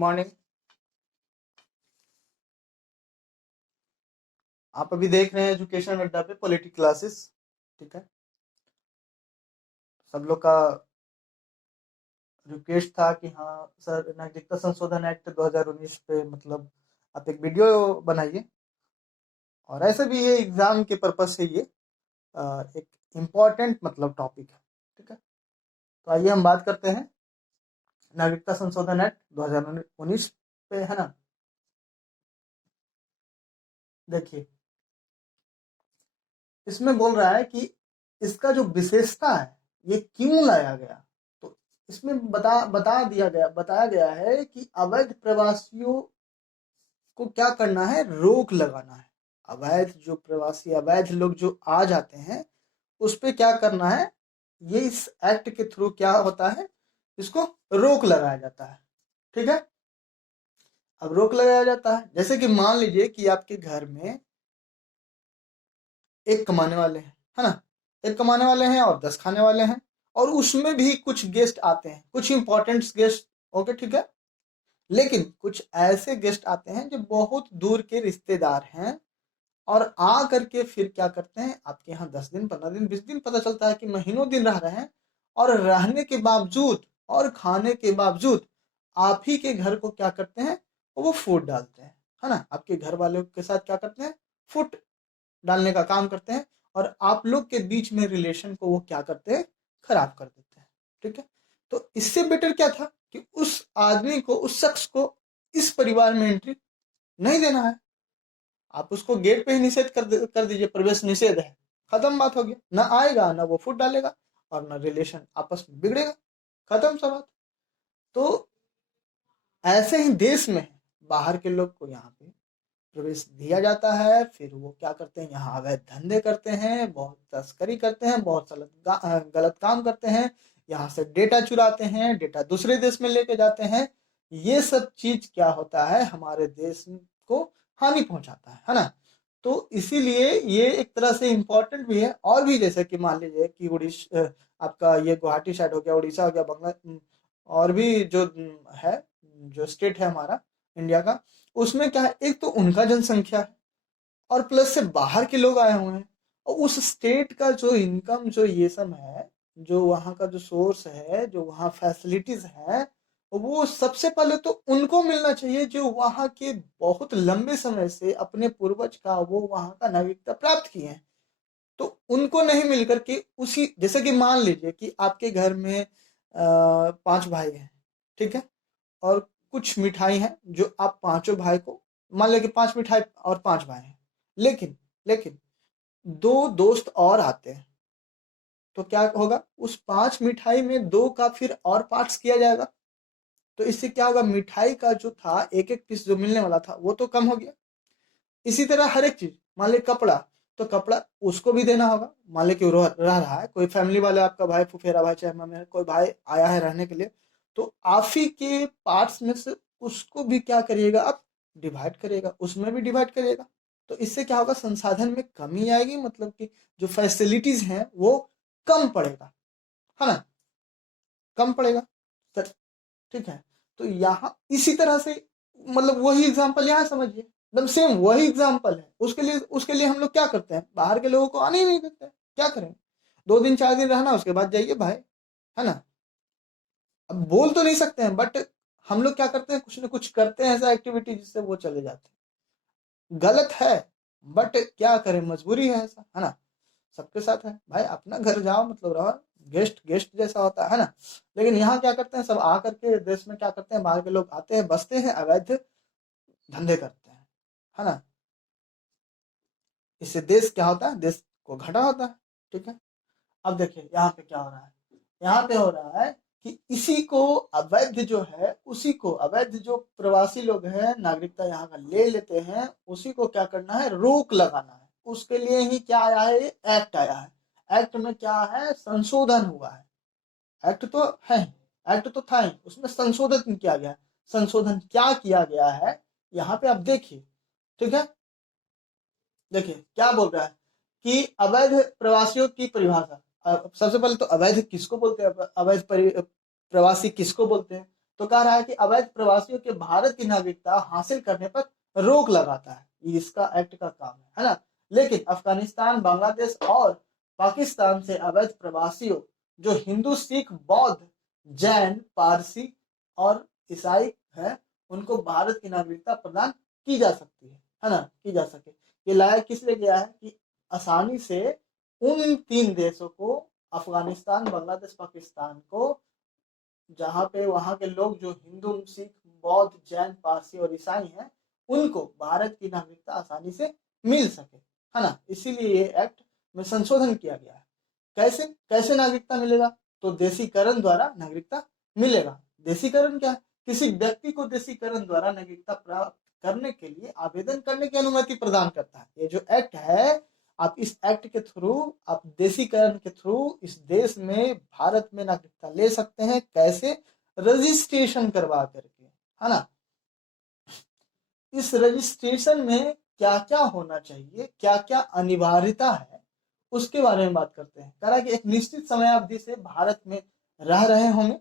Morning. आप अभी देख रहे हैं एजुकेशन अड्डा पे पॉलिटिक्स क्लासेस। ठीक है, सब लोग का रिक्वेस्ट था कि हाँ सर, नागरिकता संशोधन एक्ट 2019 पे मतलब आप एक वीडियो बनाइए। और ऐसे भी ये एग्जाम के पर्पज से ये एक इम्पोर्टेंट मतलब टॉपिक है। ठीक है, तो आइए हम बात करते हैं नागरिकता संशोधन एक्ट 2019 पे, है ना। देखिए, इसमें बोल रहा है कि इसका जो विशेषता है ये क्यों लाया गया। तो इसमें बताया गया है कि अवैध प्रवासियों को क्या करना है, रोक लगाना है। अवैध जो प्रवासी, अवैध लोग जो आ जाते हैं उस पे क्या करना है, ये इस एक्ट के थ्रू क्या होता है, इसको रोक लगाया जाता है। ठीक है, अब रोक लगाया जाता है जैसे कि मान लीजिए कि आपके घर में एक कमाने वाले हैं, है ना। एक कमाने वाले हैं और 10 खाने वाले हैं, और उसमें भी कुछ गेस्ट आते हैं, कुछ इंपॉर्टेंट गेस्ट। ओके, ठीक है। लेकिन कुछ ऐसे गेस्ट आते हैं जो बहुत दूर के रिश्तेदार हैं, और आ करके फिर क्या करते हैं, आपके यहाँ 10 दिन, 15 दिन, 20 दिन, पता चलता है कि महीनों दिन रह रहे हैं, और रहने के बावजूद और खाने के बावजूद आप ही के घर को क्या करते हैं, वो फूट डालते हैं, है ना। आपके घर वालों के साथ क्या करते हैं, फूट डालने का काम करते हैं, और आप लोग के बीच में रिलेशन को वो क्या करते हैं, खराब कर देते हैं। ठीक है, तो इससे बेटर क्या था कि उस आदमी को, उस शख्स को इस परिवार में एंट्री नहीं देना है। आप उसको गेट पे ही निषेध कर दीजिए, प्रवेश निषेध है, खत्म बात हो गया। ना आएगा, ना वो फूट डालेगा, और ना रिलेशन आपस में बिगड़ेगा, खत्म सा बात। तो ऐसे ही देश में बाहर के लोग को यहाँ पे प्रवेश दिया जाता है, फिर वो क्या करते हैं, यहाँ अवैध धंधे करते हैं, बहुत तस्करी करते हैं, बहुत गलत काम करते हैं, यहाँ से डेटा चुराते हैं, डेटा दूसरे देश में लेके जाते हैं। ये सब चीज क्या होता है, हमारे देश को हानि पहुंचाता है ना। तो इसीलिए ये एक तरह से इम्पोर्टेंट भी है। और भी जैसे कि मान लीजिए कि आपका ये गुवाहाटी साइड हो गया, उड़ीसा हो गया, और भी जो है, जो स्टेट है हमारा इंडिया का, उसमें क्या है, एक तो उनका जनसंख्या है, और प्लस से बाहर के लोग आए हुए हैं, और उस स्टेट का जो इनकम, जो ये सब है, जो वहाँ का जो सोर्स है, जो वहाँ फैसिलिटीज है, वो सबसे पहले तो उनको मिलना चाहिए जो वहाँ के बहुत लंबे समय से अपने पूर्वज का वो वहाँ का नागरिकता प्राप्त किए हैं। तो उनको नहीं मिल करके उसी, जैसे कि मान लीजिए कि आपके घर में 5 भाई हैं, ठीक है, और कुछ मिठाई है जो आप पांचों भाई को, मान लो कि 5 मिठाई और 5 भाई हैं, लेकिन लेकिन 2 दोस्त और आते हैं, तो क्या होगा, उस 5 मिठाई में 2 का फिर और पार्ट्स किया जाएगा। तो इससे क्या होगा, मिठाई का जो था एक एक पीस जो मिलने वाला था वो तो कम हो गया। इसी तरह हर एक चीज, मान लीजिए कपड़ा, तो कपड़ा उसको भी देना होगा। मान लीजिए कि वो रह रहा है, कोई फैमिली वाले, आपका भाई, फुफेरा भाई, चाहे मामे, कोई भाई आया है रहने के लिए, तो आप ही के पार्ट्स में से उसको भी क्या करिएगा, आप डिवाइड करिएगा, उसमें भी डिवाइड करिएगा। तो इससे क्या होगा, संसाधन में कमी आएगी, मतलब कि जो फैसिलिटीज हैं वो कम पड़ेगा, है ना, कम पड़ेगा सर। ठीक है, तो यहाँ इसी तरह से मतलब वही एग्जांपल यहाँ समझिए, एकदम सेम वही एग्जांपल है। उसके लिए हम लोग क्या करते हैं, बाहर के लोगों को आने ही नहीं देते हैं। क्या करें, 2 दिन 4 दिन रहना, उसके बाद जाइए भाई, है ना। अब बोल तो नहीं सकते हैं, बट हम लोग क्या करते हैं, कुछ ना कुछ करते हैं ऐसा एक्टिविटी जिससे वो चले जाते हैं। गलत है, बट क्या करें, मजबूरी है ऐसा, है ना। सबके साथ है भाई, अपना घर जाओ, मतलब रहो, गेस्ट गेस्ट जैसा होता है ना। लेकिन यहाँ क्या करते हैं, सब आ करके देश में क्या करते हैं, बाहर के लोग आते हैं, बसते हैं, अवैध धंधे करते हैं, है ना। इससे देश क्या होता है, देश को घाटा होता है। ठीक है, अब देखिए यहाँ पे क्या हो रहा है, यहाँ पे हो रहा है कि इसी को अवैध जो है, उसी को अवैध जो प्रवासी लोग हैं, नागरिकता यहाँ का ले लेते हैं, उसी को क्या करना है, रोक लगाना है। उसके लिए ही क्या आया है, एक्ट आया है। एक्ट में क्या है, संशोधन हुआ है। एक्ट तो है, एक्ट तो था ही, उसमें संशोधन किया गया। संशोधन क्या किया गया है, यहाँ पे आप देखिए। ठीक है, देखिए क्या बोल रहा है कि अवैध प्रवासियों की परिभाषा। सबसे पहले तो अवैध किसको बोलते हैं, अवैध प्रवासी किसको बोलते हैं। तो कह रहा है कि अवैध प्रवासियों के भारत की नागरिकता हासिल करने पर रोक लगाता है, ये इसका एक्ट का काम है ना। लेकिन अफगानिस्तान, बांग्लादेश और पाकिस्तान से अवैध प्रवासियों जो हिंदू, सिख, बौद्ध, जैन, पारसी और ईसाई है, उनको भारत की नागरिकता प्रदान की जा सकती है ना, की जा सके। ये लाया किस लिए गया है कि आसानी से उन 3 देशों को, अफगानिस्तान, बांग्लादेश, पाकिस्तान को, जहाँ पे वहाँ के लोग जो हिंदू, सिख, बौद्ध, जैन, पारसी और ईसाई हैं, उनको भारत की नागरिकता आसानी से मिल सके, है ना। इसीलिए ये एक्ट में संशोधन किया गया है। कैसे कैसे नागरिकता मिलेगा? तो देशीकरण द्वारा नागरिकता मिलेगा। देशीकरण क्या है? किसी व्यक्ति को देशीकरण द्वारा नागरिकता प्राप्त करने के लिए आवेदन करने की अनुमति प्रदान करता है। ये जो एक्ट है, आप इस एक्ट के थ्रू, आप देशीकरण के थ्रू इस देश में, भारत में नागरिकता ले सकते हैं। कैसे? रजिस्ट्रेशन करवा करके, है ना। इस रजिस्ट्रेशन में क्या क्या होना चाहिए, क्या क्या अनिवार्यता है, उसके बारे में बात करते हैं। कह रहा कि एक निश्चित समय अवधि से भारत में रह रहे होंगे,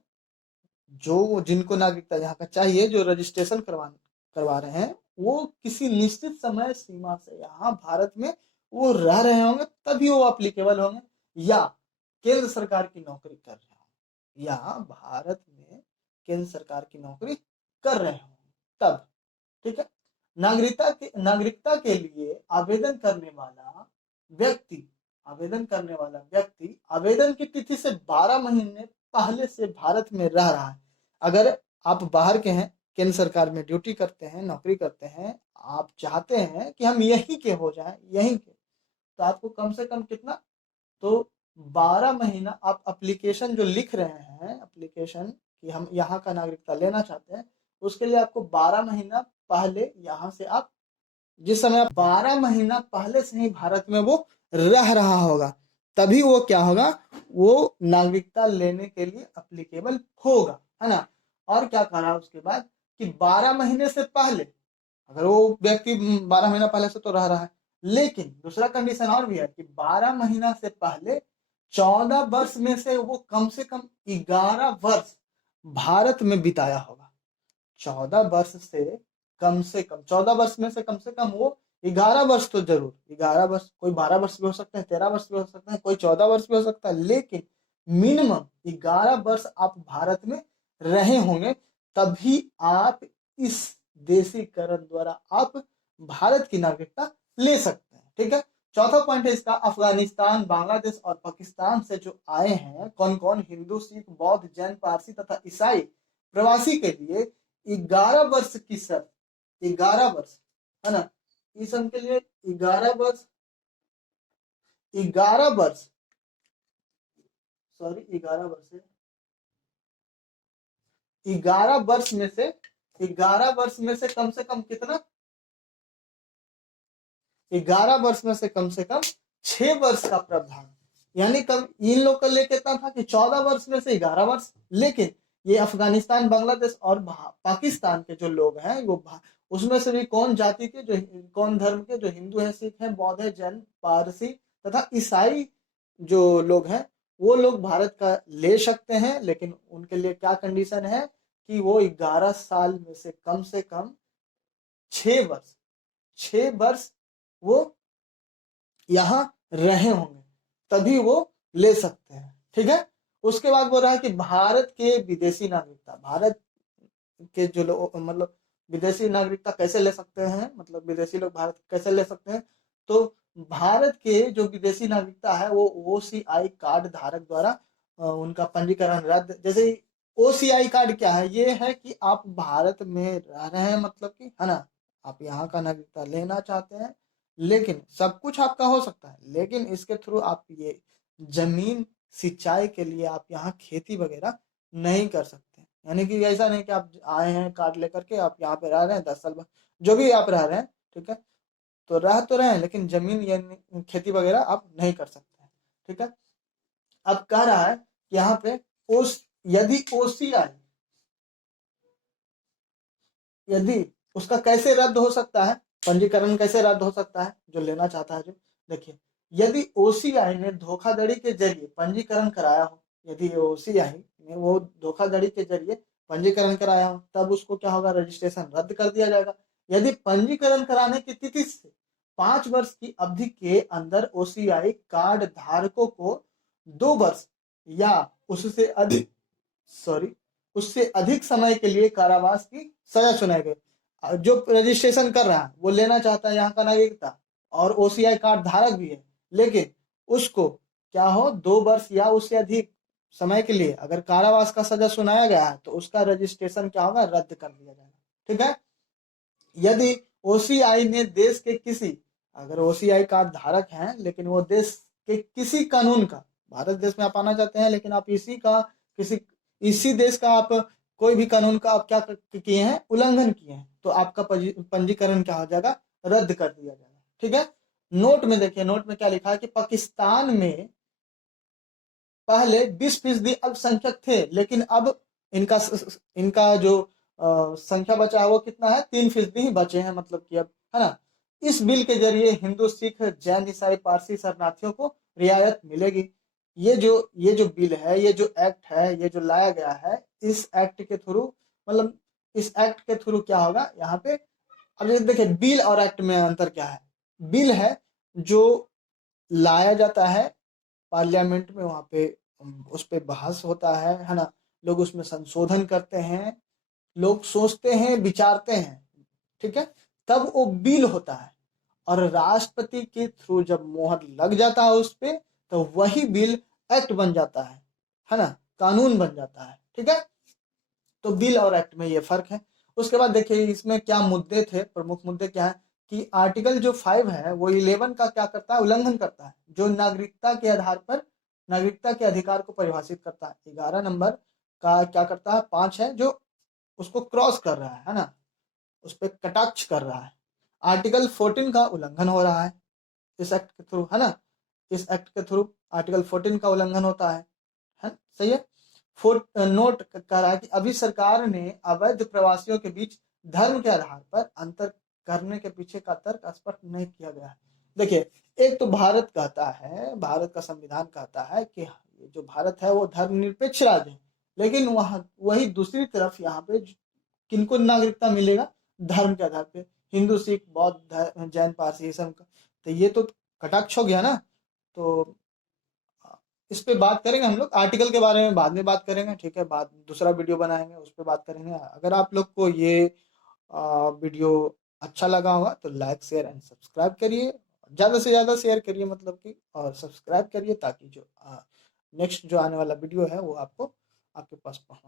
जो जिनको नागरिकता यहाँ का चाहिए, जो रजिस्ट्रेशन करवा रहे हैं, वो किसी निश्चित समय सीमा से यहाँ भारत में वो रह रहे होंगे, तभी वो अप्लीकेबल होंगे। या केंद्र सरकार की नौकरी कर रहे होंगे, या भारत में केंद्र सरकार की नौकरी कर रहे होंगे, तब। ठीक है। नागरिकता के लिए आवेदन करने वाला व्यक्ति आवेदन की तिथि से 12 महीने पहले से भारत में रह रहा है। अगर आप बाहर के हैं, केंद्र सरकार में ड्यूटी करते हैं, नौकरी करते हैं, आप चाहते हैं कि हम यहीं के हो जाएं, यहीं के, तो आपको कम से कम कितना, तो 12 महीना आप एप्लीकेशन जो लिख रहे हैं, एप्लीकेशन कि हम यहाँ का नागरिकता लेना चाहते हैं, उसके लिए आपको 12 महीना पहले यहाँ से आप, जिस समय आप 12 महीना पहले से ही भारत में वो रह रहा होगा, तभी वो क्या होगा, वो नागरिकता लेने के लिए अप्लीकेबल होगा, है ना। और क्या कहा उसके बाद कि 12 महीने से पहले, अगर वो व्यक्ति 12 महीना पहले से तो रह रहा है, लेकिन दूसरा कंडीशन और भी है कि 12 महीना से पहले 14 वर्ष में से कम 11 वर्ष भारत में बिताया होगा। 14 वर्ष से कम 14 वर्ष में से कम वो 11 वर्ष तो जरूर, 11 वर्ष, कोई 12 वर्ष भी हो सकते हैं, 13 वर्ष भी हो सकते हैं, कोई 14 वर्ष भी हो सकता है, लेकिन मिनिमम 11 वर्ष आप भारत में रहे होंगे, तभी आप इस देशीकरण द्वारा आप भारत की नागरिकता ले सकते हैं। ठीक है। चौथा पॉइंट है इसका, अफगानिस्तान, बांग्लादेश और पाकिस्तान से जो आए हैं, कौन कौन, हिंदू, सिख, बौद्ध, जैन, पारसी तथा ईसाई प्रवासी के लिए 11 वर्ष की शर्त, 11 वर्ष, है ना। इस सम के लिए 11 वर्ष, 11 वर्ष, सॉरी 11 वर्ष है, 11 वर्ष में से 11 वर्ष में से कम कितना, 11 वर्ष में से कम 6 वर्ष का प्रावधान। यानी कम इन लोग का लेके इतना था कि 14 वर्ष में से 11 वर्ष, लेकिन ये अफगानिस्तान, बांग्लादेश और पाकिस्तान के जो लोग हैं, वो उसमें से भी कौन जाति के, जो कौन धर्म के, जो हिंदू हैं, सिख हैं, बौद्ध है, जैन, पारसी तथा ईसाई जो लोग हैं, वो लोग भारत का ले सकते हैं। लेकिन उनके लिए क्या कंडीशन है कि वो 11 साल में से कम 6 वर्ष वो यहाँ रहे होंगे, तभी वो ले सकते हैं। ठीक है। उसके बाद बोल रहा है कि भारत के विदेशी नागरिकता, भारत के जो लोग, मतलब विदेशी नागरिकता कैसे ले सकते हैं, मतलब विदेशी लोग भारत कैसे ले सकते हैं, तो भारत के जो विदेशी नागरिकता है, वो OCI कार्ड धारक द्वारा उनका पंजीकरण रद्द। जैसे OCI कार्ड क्या है, ये है कि आप भारत में रह रहे हैं, मतलब कि, है ना, आप यहाँ का नागरिकता लेना चाहते हैं, लेकिन सब कुछ आपका हो सकता है, लेकिन इसके थ्रू आप ये जमीन सिंचाई के लिए आप यहाँ खेती वगैरह नहीं कर सकते। यानी कि ऐसा नहीं कि आप आए हैं कार्ड लेकर के, आप यहाँ पे रह रहे हैं 10 साल बाद, जो भी आप रह रहे हैं, ठीक है, तो रहे हैं, लेकिन जमीन या खेती वगैरह आप नहीं कर सकते हैं। ठीक है। अब कह रहा है कि यहाँ पे यदि OCI, यदि उसका कैसे रद्द हो सकता है, पंजीकरण कैसे रद्द हो सकता है, जो लेना चाहता है, जो देखिए, यदि OCI ने धोखाधड़ी के जरिए पंजीकरण कराया हो, यदि OCI ने वो धोखाधड़ी के जरिए पंजीकरण कराया हो, तब उसको क्या होगा, रजिस्ट्रेशन रद्द कर दिया जाएगा। यदि पंजीकरण कराने की तिथि से 5 वर्ष की अवधि के अंदर ओसीआई कार्ड धारकों को 2 वर्ष या उससे अधिक समय के लिए कारावास की सजा सुनाई गई। जो रजिस्ट्रेशन कर रहा है वो लेना चाहता है यहाँ का नागरिकता और ओसीआई कार्ड धारक भी है, लेकिन उसको क्या हो, 2 वर्ष या उससे अधिक समय के लिए अगर कारावास का सजा सुनाया गया है तो उसका रजिस्ट्रेशन क्या होगा, रद्द कर दिया जाएगा। ठीक है। यदि ओसीआई ने देश के किसी, अगर ओसीआई कार्ड धारक हैं लेकिन वो देश के किसी कानून का, भारत देश में आप आना चाहते हैं लेकिन आप इसी देश का आप कोई भी कानून का आप क्या किए हैं, उल्लंघन किए हैं, तो आपका पंजीकरण क्या हो जाएगा, रद्द कर दिया जाएगा। ठीक है। नोट में देखिए, नोट में क्या लिखा है कि पाकिस्तान में पहले 20% अल्पसंख्यक थे, लेकिन अब इनका जो संख्या बचा है वो कितना है, 3% ही बचे हैं, मतलब कि अब, है ना। इस बिल के जरिए हिंदू, सिख, जैन, ईसाई, पारसी शरणार्थियों को रियायत मिलेगी। ये जो बिल है, ये जो एक्ट है, ये जो लाया गया है, इस एक्ट के थ्रू, मतलब इस एक्ट के थ्रू क्या होगा यहाँ पे। अब ये देखिए, बिल और एक्ट में अंतर क्या है। बिल है जो लाया जाता है पार्लियामेंट में, वहां पे उस पे बहस होता है ना, लोग उसमें संशोधन करते हैं, लोग सोचते हैं, विचारते हैं। ठीक है। तब वो बिल होता है, और राष्ट्रपति के थ्रू जब मोहर लग जाता है उस पे, तो वही बिल एक्ट बन जाता है ना, कानून बन जाता है। ठीक है। तो बिल और एक्ट में ये फर्क है। उसके बाद देखिए इसमें क्या मुद्दे थे, प्रमुख मुद्दे क्या है कि आर्टिकल जो 5 है वो 11 का क्या करता है, उल्लंघन करता है, जो नागरिकता के आधार पर नागरिकता के अधिकार को परिभाषित करता है। 11 नंबर का क्या करता है, 5 है जो उसको क्रॉस कर रहा है ना, उस पर कटाक्ष कर रहा है। आर्टिकल 14 का उल्लंघन हो रहा है इस एक्ट के थ्रू, है ना। इस एक्ट के थ्रू आर्टिकल 14 का उल्लंघन होता है, सही है। नोट कर रहा है कि अभी सरकार ने अवैध प्रवासियों के बीच धर्म के आधार पर अंतर करने के पीछे का तर्क स्पष्ट नहीं किया गया है। देखिए, एक तो भारत कहता है, भारत का संविधान कहता है कि जो भारत है वो धर्मनिरपेक्ष राज्य है, लेकिन वही दूसरी तरफ यहाँ पे किनको नागरिकता मिलेगा, धर्म के आधार पे, हिंदू, सिख, बौद्ध, जैन, पारसी, ये सब का। तो ये तो कटाक्ष हो गया ना। तो इस पे बात करेंगे हम लोग, आर्टिकल के बारे में बाद में बात करेंगे। ठीक है, बाद दूसरा वीडियो बनाएंगे, उस पर बात करेंगे। अगर आप लोग को ये वीडियो अच्छा लगा होगा तो लाइक, शेयर एंड सब्सक्राइब करिए, ज़्यादा से ज़्यादा शेयर करिए, मतलब कि, और सब्सक्राइब करिए, ताकि जो नेक्स्ट जो आने वाला वीडियो है वो आपको आपके पास पहुंचे।